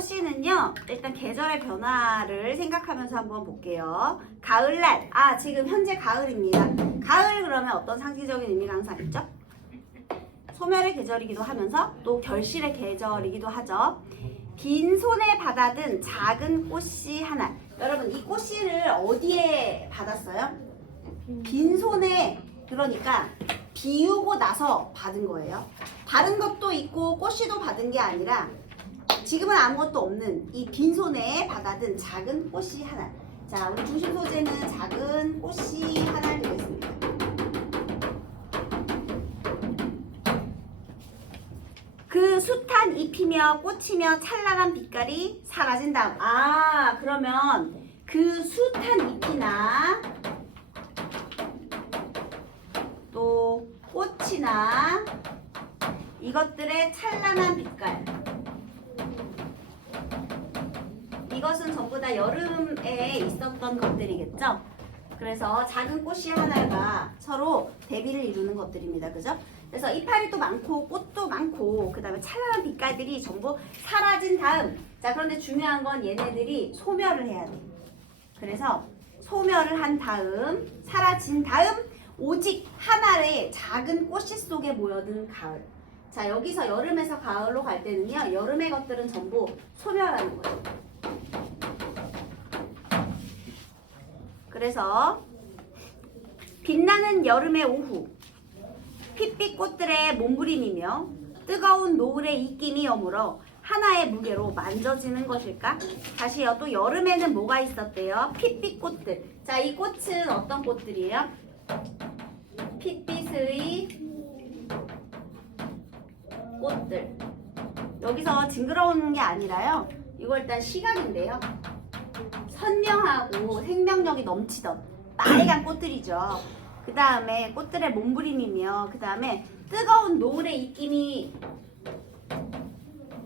꽃씨는요, 일단 계절의 변화를 생각하면서 한번 볼게요. 가을날, 지금 현재 가을입니다. 가을 그러면 어떤 상징적인 의미가 항상 있죠? 소멸의 계절이기도 하면서 또 결실의 계절이기도 하죠. 빈손에 받아든 작은 꽃씨 하나. 여러분, 이 꽃씨를 어디에 받았어요? 빈손에, 그러니까 비우고 나서 받은 거예요. 받은 것도 있고 꽃씨도 받은 게 아니라 지금은 아무것도 없는 이 빈손에 받아든 작은 꽃씨 하나. 자, 우리 중심 소재는 작은 꽃씨 하나를 드리겠습니다. 그 숱한 잎이며 꽃이며 찬란한 빛깔이 사라진 다음. 그러면 그 숱한 잎이나 또 꽃이나 이것들의 찬란한 빛깔, 이것은 전부 다 여름에 있었던 것들이겠죠? 그래서 작은 꽃이 하나가 서로 대비를 이루는 것들입니다. 그죠? 그래서 이파리 또 많고 꽃도 많고 그 다음에 찬란한 빛깔들이 전부 사라진 다음, 자, 그런데 중요한 건 얘네들이 소멸을 해야 돼. 그래서 소멸을 한 다음, 사라진 다음 오직 하나의 작은 꽃씨 속에 모여든 가을. 자, 여기서 여름에서 가을로 갈 때는요, 여름의 것들은 전부 소멸하는 거예요. 그래서 빛나는 여름의 오후, 핏빛 꽃들의 몸부림이며 뜨거운 노을의 입김이 여물어 하나의 무게로 만져지는 것일까? 다시요, 또 여름에는 뭐가 있었대요? 핏빛 꽃들. 자, 이 꽃은 어떤 꽃들이에요? 핏빛의 꽃들. 여기서 징그러운 게 아니라요, 이거 일단 시각인데요, 선명하고 생명력이 넘치던 빨간 꽃들이죠. 그 다음에 꽃들의 몸부림이며 그 다음에 뜨거운 노을의 입김이,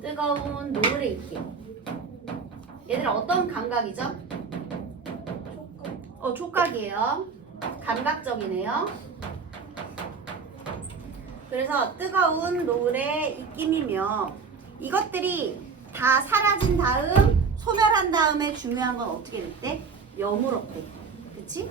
뜨거운 노을의 입김. 얘들 어떤 감각이죠? 촉각이에요. 감각적이네요. 그래서 뜨거운 노을의 입김이며 이것들이 다 사라진 다음, 소멸한 다음에 중요한 건 어떻게 됐대? 여물었대. 그치?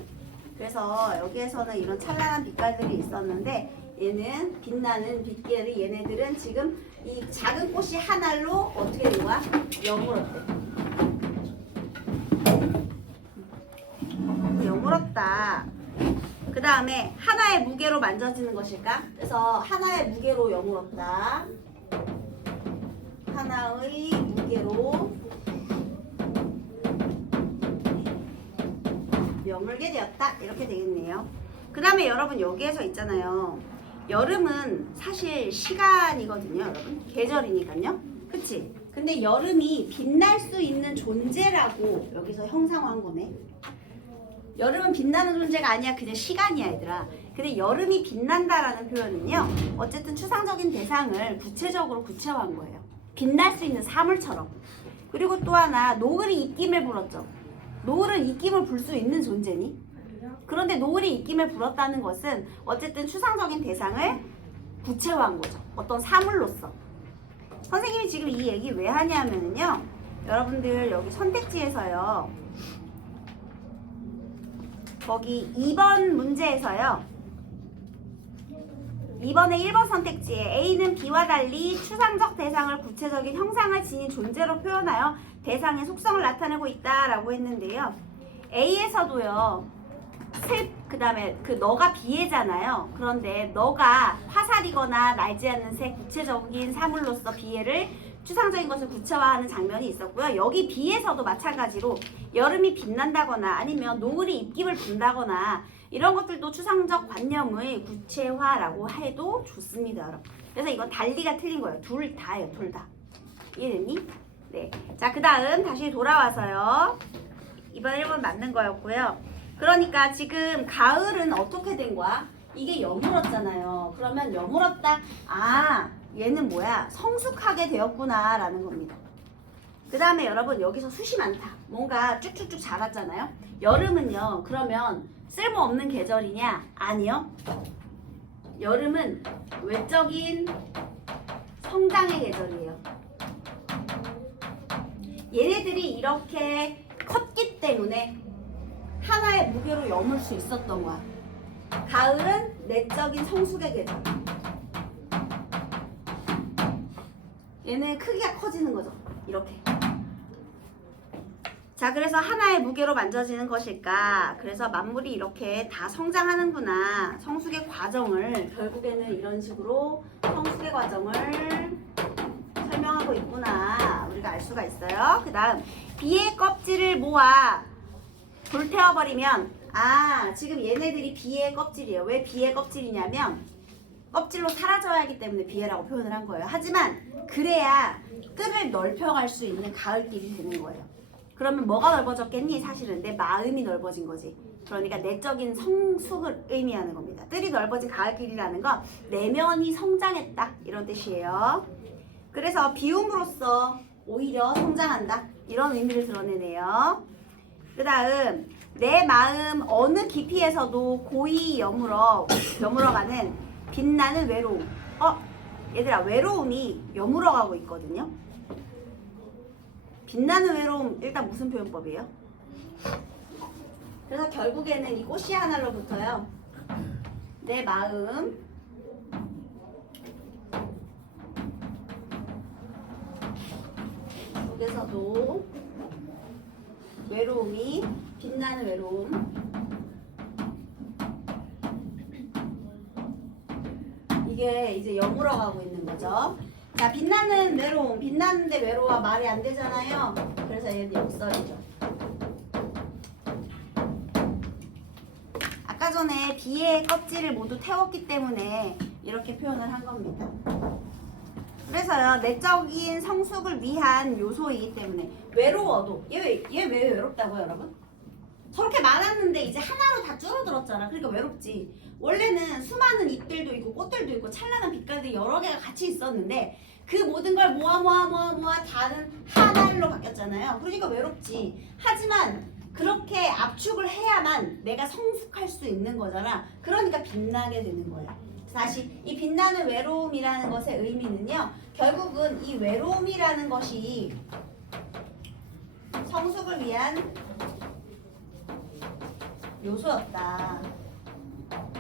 그래서 여기에서는 이런 찬란한 빛깔들이 있었는데 얘는 빛나는 빛깔이, 얘네들은 지금 이 작은 꽃이 하나로 어떻게 된 거야? 여물었대. 여물었다. 그 다음에 하나의 무게로 만져지는 것일까? 그래서 하나의 무게로 여물었다. 하나의 무게로 여물게 되었다. 이렇게 되겠네요. 그 다음에 여러분, 여기에서 있잖아요, 여름은 사실 시간이거든요. 여러분, 계절이니까요. 그치? 근데 여름이 빛날 수 있는 존재라고 여기서 형상화한 거네. 여름은 빛나는 존재가 아니야. 그냥 시간이야, 얘들아. 근데 여름이 빛난다라는 표현은요, 어쨌든 추상적인 대상을 구체적으로 구체화한 거예요. 빛날 수 있는 사물처럼. 그리고 또 하나, 노을이 입김을 불었죠. 노을은 입김을 불 수 있는 존재니? 그런데 노을이 입김을 불었다는 것은 어쨌든 추상적인 대상을 구체화한 거죠. 어떤 사물로서. 선생님이 지금 이 얘기 왜 하냐면요, 여러분들 여기 선택지에서요, 거기 2번 문제에서요, 2번의 1번 선택지에 A는 B와 달리 추상적 대상을 구체적인 형상을 지닌 존재로 표현하여 대상의 속성을 나타내고 있다라고 했는데요, A에서도요, 그 다음에 그 너가 비애잖아요. 그런데 너가 화살이거나 날지 않는 새 구체적인 사물로서 비애를, 추상적인 것을 구체화하는 장면이 있었고요. 여기 B에서도 마찬가지로 여름이 빛난다거나 아니면 노을이 입김을 분다거나 이런 것들도 추상적 관념의 구체화라고 해도 좋습니다, 여러분. 그래서 이건 달리가 틀린 거예요. 둘 다예요, 둘 다. 이해됐니? 네. 자, 그 다음 다시 돌아와서요, 2번 1번 맞는 거였고요. 그러니까 지금 가을은 어떻게 된 거야? 이게 여물었잖아요. 그러면 여물었다, 얘는 뭐야? 성숙하게 되었구나 라는 겁니다. 그 다음에 여러분, 여기서 숱이 많다, 뭔가 쭉쭉쭉 자랐잖아요. 여름은요, 그러면 쓸모없는 계절이냐? 아니요. 여름은 외적인 성장의 계절이에요. 얘네들이 이렇게 컸기 때문에 하나의 무게로 여물 수 있었던 거야. 가을은 내적인 성숙의 계절. 얘는 크기가 커지는 거죠. 이렇게. 자, 그래서 하나의 무게로 만져지는 것일까? 그래서 만물이 이렇게 다 성장하는구나. 성숙의 과정을 결국에는 이런 식으로 성숙의 과정을 설명하고 있구나. 우리가 알 수가 있어요. 그 다음 비의 껍질을 모아 불태워버리면 지금 얘네들이 비의 껍질이에요. 왜 비의 껍질이냐면 껍질로 사라져야 하기 때문에 비애라고 표현을 한 거예요. 하지만 그래야 뜰을 넓혀갈 수 있는 가을길이 되는 거예요. 그러면 뭐가 넓어졌겠니? 사실은 내 마음이 넓어진 거지. 그러니까 내적인 성숙을 의미하는 겁니다. 뜰이 넓어진 가을길이라는 건 내면이 성장했다 이런 뜻이에요. 그래서 비움으로써 오히려 성장한다 이런 의미를 드러내네요. 그 다음 내 마음 어느 깊이에서도 고이 여물어가는 빛나는 외로움. 얘들아, 외로움이 여물어가고 있거든요. 빛나는 외로움 일단 무슨 표현법이에요? 그래서 결국에는 이 꽃이 하나로부터요. 내 마음 속에서도 외로움이 빛나는 외로움. 이게 이제 여물어가고 있는 거죠. 자, 빛나는 외로움, 빛나는데 외로워 말이 안 되잖아요. 그래서 얘는 역설이죠. 아까 전에 비의 껍질을 모두 태웠기 때문에 이렇게 표현을 한 겁니다. 그래서요, 내적인 성숙을 위한 요소이기 때문에 외로워도 얘 왜 외롭다고요, 여러분? 저렇게 많았는데 이제 하나로 다 줄어들었잖아. 그러니까 외롭지. 원래는 수많은 잎들도 있고 꽃들도 있고 찬란한 빛깔들이 여러 개가 같이 있었는데 그 모든 걸 모아 다는 하나로 바뀌었잖아요. 그러니까 외롭지. 하지만 그렇게 압축을 해야만 내가 성숙할 수 있는 거잖아. 그러니까 빛나게 되는 거야. 다시 이 빛나는 외로움이라는 것의 의미는요. 결국은 이 외로움이라는 것이 성숙을 위한 요소였다.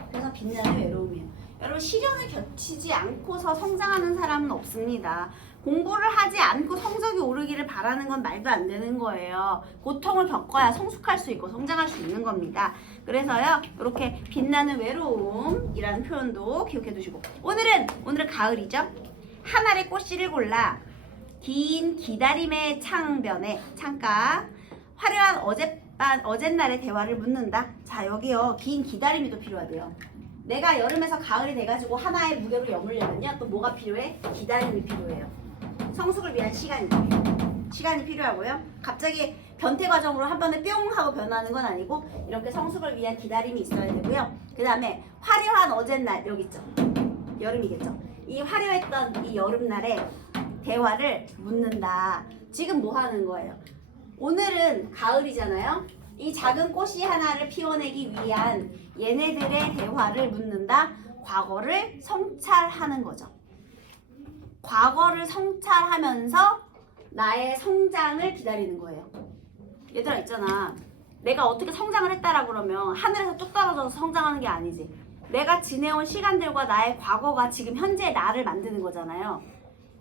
그래서 빛나는 외로움이에요. 여러분, 시련을 겪지 않고서 성장하는 사람은 없습니다. 공부를 하지 않고 성적이 오르기를 바라는 건 말도 안 되는 거예요. 고통을 겪어야 성숙할 수 있고 성장할 수 있는 겁니다. 그래서요, 이렇게 빛나는 외로움이라는 표현도 기억해 두시고, 오늘은 가을이죠. 한 알의 꽃씨를 골라 긴 기다림의 창가 화려한 어젯날의 대화를 묻는다. 자, 여기요, 긴 기다림이 또 필요하대요. 내가 여름에서 가을이 돼가지고 하나의 무게로 여물려면요, 또 뭐가 필요해? 기다림이 필요해요. 성숙을 위한 시간이 필요하고요. 갑자기 변태 과정으로 한 번에 뿅 하고 변하는 건 아니고 이렇게 성숙을 위한 기다림이 있어야 되고요. 그 다음에 화려한 어젯날, 여기 있죠. 여름이겠죠. 이 화려했던 이 여름날에 대화를 묻는다. 지금 뭐 하는 거예요? 오늘은 가을이잖아요. 이 작은 꽃이 하나를 피워내기 위한 얘네들의 대화를 묻는다. 과거를 성찰하는 거죠. 과거를 성찰하면서 나의 성장을 기다리는 거예요. 얘들아 있잖아. 내가 어떻게 성장을 했다라 그러면 하늘에서 뚝 떨어져서 성장하는 게 아니지. 내가 지내온 시간들과 나의 과거가 지금 현재 나를 만드는 거잖아요.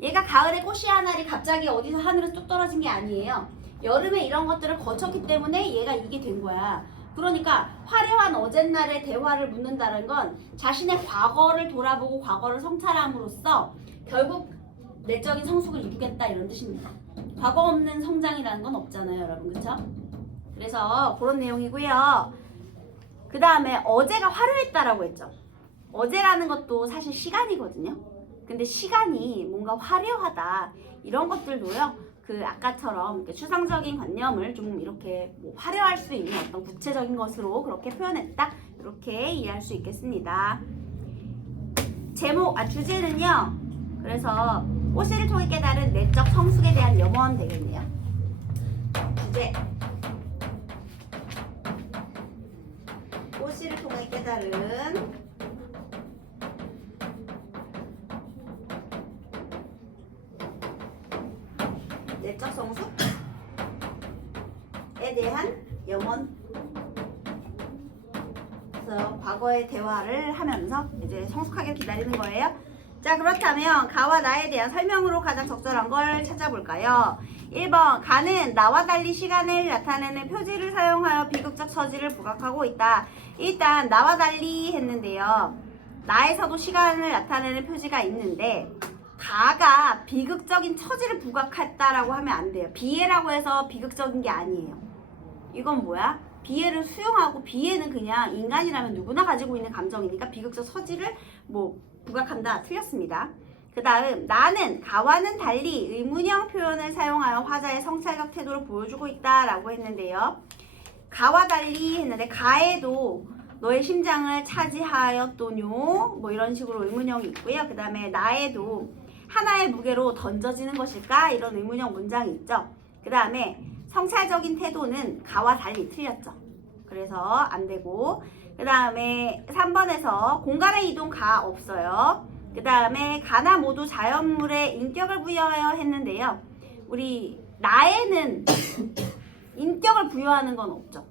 얘가 가을에 꽃이 하나리 갑자기 어디서 하늘에서 뚝 떨어진 게 아니에요. 여름에 이런 것들을 거쳤기 때문에 얘가 이게 된 거야. 그러니까 화려한 어젯날의 대화를 묻는다는 건 자신의 과거를 돌아보고 과거를 성찰함으로써 결국 내적인 성숙을 이루겠다 이런 뜻입니다. 과거 없는 성장이라는 건 없잖아요, 여러분. 그렇죠? 그래서 그런 내용이고요. 그 다음에 어제가 화려했다라고 했죠. 어제라는 것도 사실 시간이거든요. 근데 시간이 뭔가 화려하다 이런 것들도요. 그 아까처럼 추상적인 관념을 좀 이렇게 뭐 화려할 수 있는 어떤 구체적인 것으로 그렇게 표현했다. 이렇게 이해할 수 있겠습니다. 주제는요. 그래서 꽃씨를 통해 깨달은 내적 성숙에 대한 염원 되겠네요. 주제. 꽃씨를 통해 깨달은 내적 성숙? 나에 대한 영혼. 그래서 과거의 대화를 하면서 이제 성숙하게 기다리는 거예요. 자, 그렇다면 가와 나에 대한 설명으로 가장 적절한 걸 찾아볼까요? 1번, 가는 나와 달리 시간을 나타내는 표지를 사용하여 비극적 처지를 부각하고 있다. 일단 나와 달리 했는데요. 나에서도 시간을 나타내는 표지가 있는데 가가 비극적인 처지를 부각했다라고 하면 안 돼요. 비애라고 해서 비극적인 게 아니에요. 이건 뭐야? 비애를 수용하고, 비애는 그냥 인간이라면 누구나 가지고 있는 감정이니까 비극적 처지를 뭐 부각한다. 틀렸습니다. 그 다음, 나는 가와는 달리 의문형 표현을 사용하여 화자의 성찰적 태도를 보여주고 있다라고 했는데요. 가와 달리 했는데 가에도 너의 심장을 차지하였더뇨 뭐 이런 식으로 의문형이 있고요. 그 다음에 나에도 하나의 무게로 던져지는 것일까? 이런 의문형 문장이 있죠. 그 다음에 성찰적인 태도는 가와 달리 틀렸죠. 그래서 안 되고, 그 다음에 3번에서 공간의 이동 가 없어요. 그 다음에 가나 모두 자연물에 인격을 부여하여 했는데요. 우리 나에는 인격을 부여하는 건 없죠.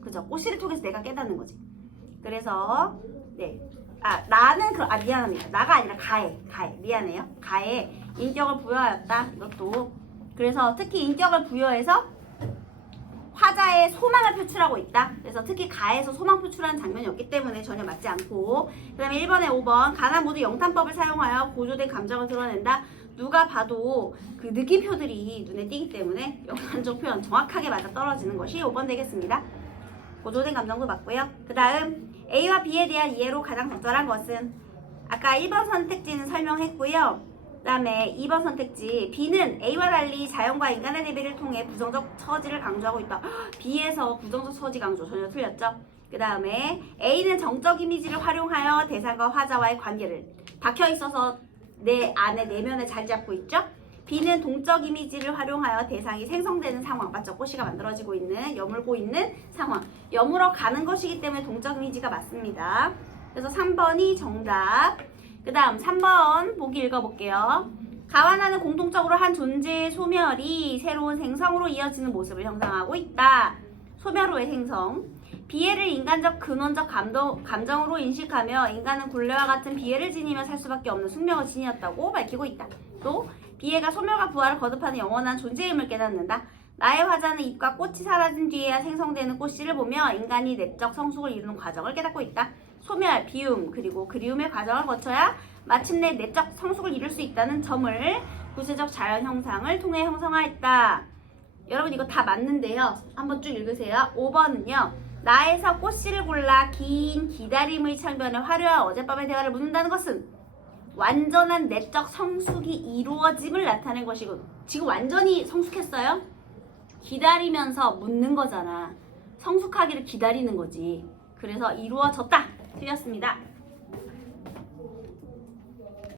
그죠? 꽃씨를 통해서 내가 깨닫는 거지. 그래서 네. 나는 미안합니다. 나가 아니라 가에 미안해요. 가에 인격을 부여하였다. 이것도. 그래서 특히 인격을 부여해서 화자의 소망을 표출하고 있다. 그래서 특히 가에서 소망 표출하는 장면이 없기 때문에 전혀 맞지 않고. 그 다음에 1번에 5번 가나 모두 영탄법을 사용하여 고조된 감정을 드러낸다. 누가 봐도 그 느낌표들이 눈에 띄기 때문에 영탄적 표현 정확하게 맞아 떨어지는 것이 5번 되겠습니다. 고조된 감정도 맞고요. 그 다음 A와 B에 대한 이해로 가장 적절한 것은 아까 1번 선택지는 설명했고요. 그 다음에 2번 선택지 B는 A와 달리 자연과 인간의 대비를 통해 부정적 처지를 강조하고 있다. B에서 부정적 처지 강조 전혀 틀렸죠. 그 다음에 A는 정적 이미지를 활용하여 대상과 화자와의 관계를 박혀있어서 내 안에 내면에 자리 잡고 있죠. B는 동적 이미지를 활용하여 대상이 생성되는 상황, 맞죠? 꽃이가 만들어지고 있는, 여물고 있는 상황. 여물어 가는 것이기 때문에 동적 이미지가 맞습니다. 그래서 3번이 정답. 그 다음 3번 보기 읽어볼게요. 가와 나는 공통적으로 한 존재의 소멸이 새로운 생성으로 이어지는 모습을 형성하고 있다. 소멸 후의 생성. 비애를 인간적 근원적 감정으로 인식하며 인간은 굴레와 같은 비애를 지니며 살 수밖에 없는 숙명을 지니었다고 밝히고 있다. 또 비애가 소멸과 부활을 거듭하는 영원한 존재임을 깨닫는다. 나의 화자는 잎과 꽃이 사라진 뒤에야 생성되는 꽃씨를 보며 인간이 내적 성숙을 이루는 과정을 깨닫고 있다. 소멸, 비움, 그리고 그리움의 과정을 거쳐야 마침내 내적 성숙을 이룰 수 있다는 점을 구체적 자연 형상을 통해 형성하였다. 여러분 이거 다 맞는데요. 한번 쭉 읽으세요. 5번은요. 나에서 꽃씨를 골라 긴 기다림의 창변에 화려한 어젯밤의 대화를 묻는다는 것은 완전한 내적 성숙이 이루어짐을 나타낸 것이고, 지금 완전히 성숙했어요? 기다리면서 묻는 거잖아. 성숙하기를 기다리는 거지. 그래서 이루어졌다. 틀렸습니다.